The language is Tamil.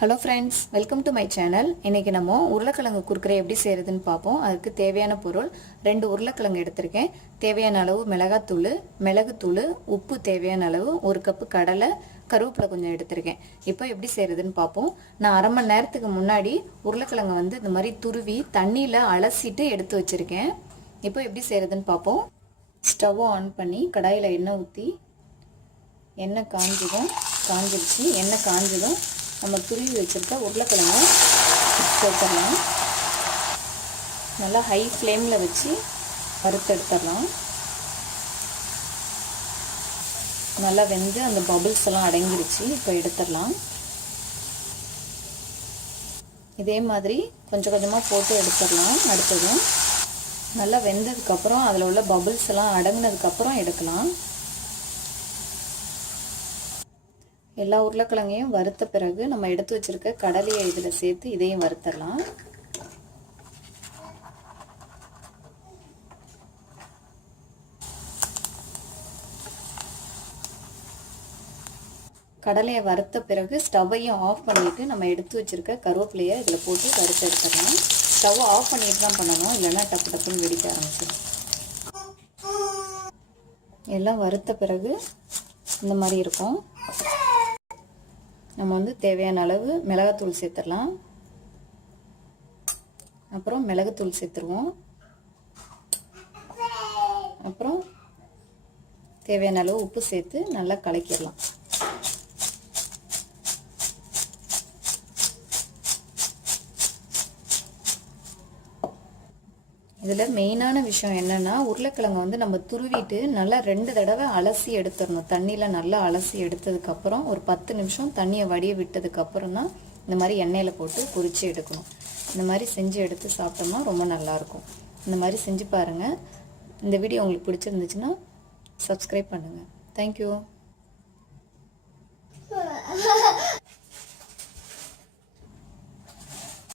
Hello friends, welcome to my channel. இன்னைக்கு நம்ம உருளைக்கிழங்கு குர்குரே எப்படி செய்யறதுன்னு பாப்போம். அதுக்கு தேவையான பொருள் 2 உருளைக்கிழங்கு எடுத்துர்க்கேன். தேவையான அளவு மிளகாய்த்தூள், மிளகுத்தூள், உப்பு தேவையான அளவு, 1 கப் கடலை, கருவேப்பிலை கொஞ்சம் எடுத்துர்க்கேன். இப்போ எப்படி செய்யறதுன்னு பாப்போம். நான் அரை மணி நேரத்துக்கு முன்னாடி உருளைக்கிழங்கு வந்து இந்த மாதிரி துருவி தண்ணியில அலசிட்டு எடுத்து வச்சிருக்கேன். இப்போ எப்படி செய்யறதுன்னு பாப்போம். ஸ்டவ் ஆன் பண்ணி கடாயில எண்ணெய் ஊத்தி எண்ணெய் காஞ்சிருச்சு. எண்ணெய் காஞ்சதும் நம்ம துருவி வச்சிருக்க உருளைக்கிழங்கு சேர்த்துடலாம். நல்லா ஹை ஃப்ளேமில் வச்சு வறுத்தெடுத்துடலாம். நல்லா வெந்து அந்த பபிள்ஸ் எல்லாம் அடங்கிருச்சு. இப்போ எடுத்துடலாம். இதே மாதிரி கொஞ்சம் கொஞ்சமாக போட்டு எடுத்துடலாம். அடுத்ததும் நல்லா வெந்ததுக்கப்புறம் அதில் உள்ள பபிள்ஸ் எல்லாம் அடங்கினதுக்கப்புறம் எடுக்கலாம். எல்லா உருளைக்கிழங்கையும் வறுத்த பிறகு நம்ம எடுத்து வச்சிருக்க கடலையை இதில் சேர்த்து இதையும் வறுத்தரலாம். கடலையை வறுத்த பிறகு ஸ்டவ்வையும் ஆஃப் பண்ணிட்டு நம்ம எடுத்து வச்சிருக்க கருவேப்பிலையை இதில் போட்டு வறுத்து எடுத்துடலாம். ஸ்டவ் ஆஃப் பண்ணிட்டு தான் பண்ணணும், இல்லைன்னா டப்பு டப்புன்னு வெடிக்க ஆரம்பிச்சிடும். எல்லாம் வறுத்த பிறகு இந்த மாதிரி இருக்கும். நம்ம வந்து தேவையான அளவு மிளகாத்தூள் சேர்த்துடலாம். அப்புறம் மிளகுத்தூள் சேர்த்துருவோம். அப்புறம் தேவையான அளவு உப்பு சேர்த்து நல்லா கலக்கிடலாம். இதில் மெயினான விஷயம் என்னென்னா, உருளைக்கிழங்கு வந்து நம்ம துருவிட்டு நல்லா 2 தடவை அலசி எடுத்துடணும். தண்ணியில் நல்லா அலசி எடுத்ததுக்கப்புறம் ஒரு 10 நிமிஷம் தண்ணியை வடிய விட்டதுக்கப்புறம் தான் இந்த மாதிரி எண்ணெயில் போட்டு பொரித்து எடுக்கணும். இந்த மாதிரி செஞ்சு எடுத்து சாப்பிட்டோம்னா ரொம்ப நல்லாயிருக்கும். இந்த மாதிரி செஞ்சு பாருங்கள். இந்த வீடியோ உங்களுக்கு பிடிச்சிருந்துச்சுன்னா சப்ஸ்கிரைப் பண்ணுங்கள். தேங்க்யூ.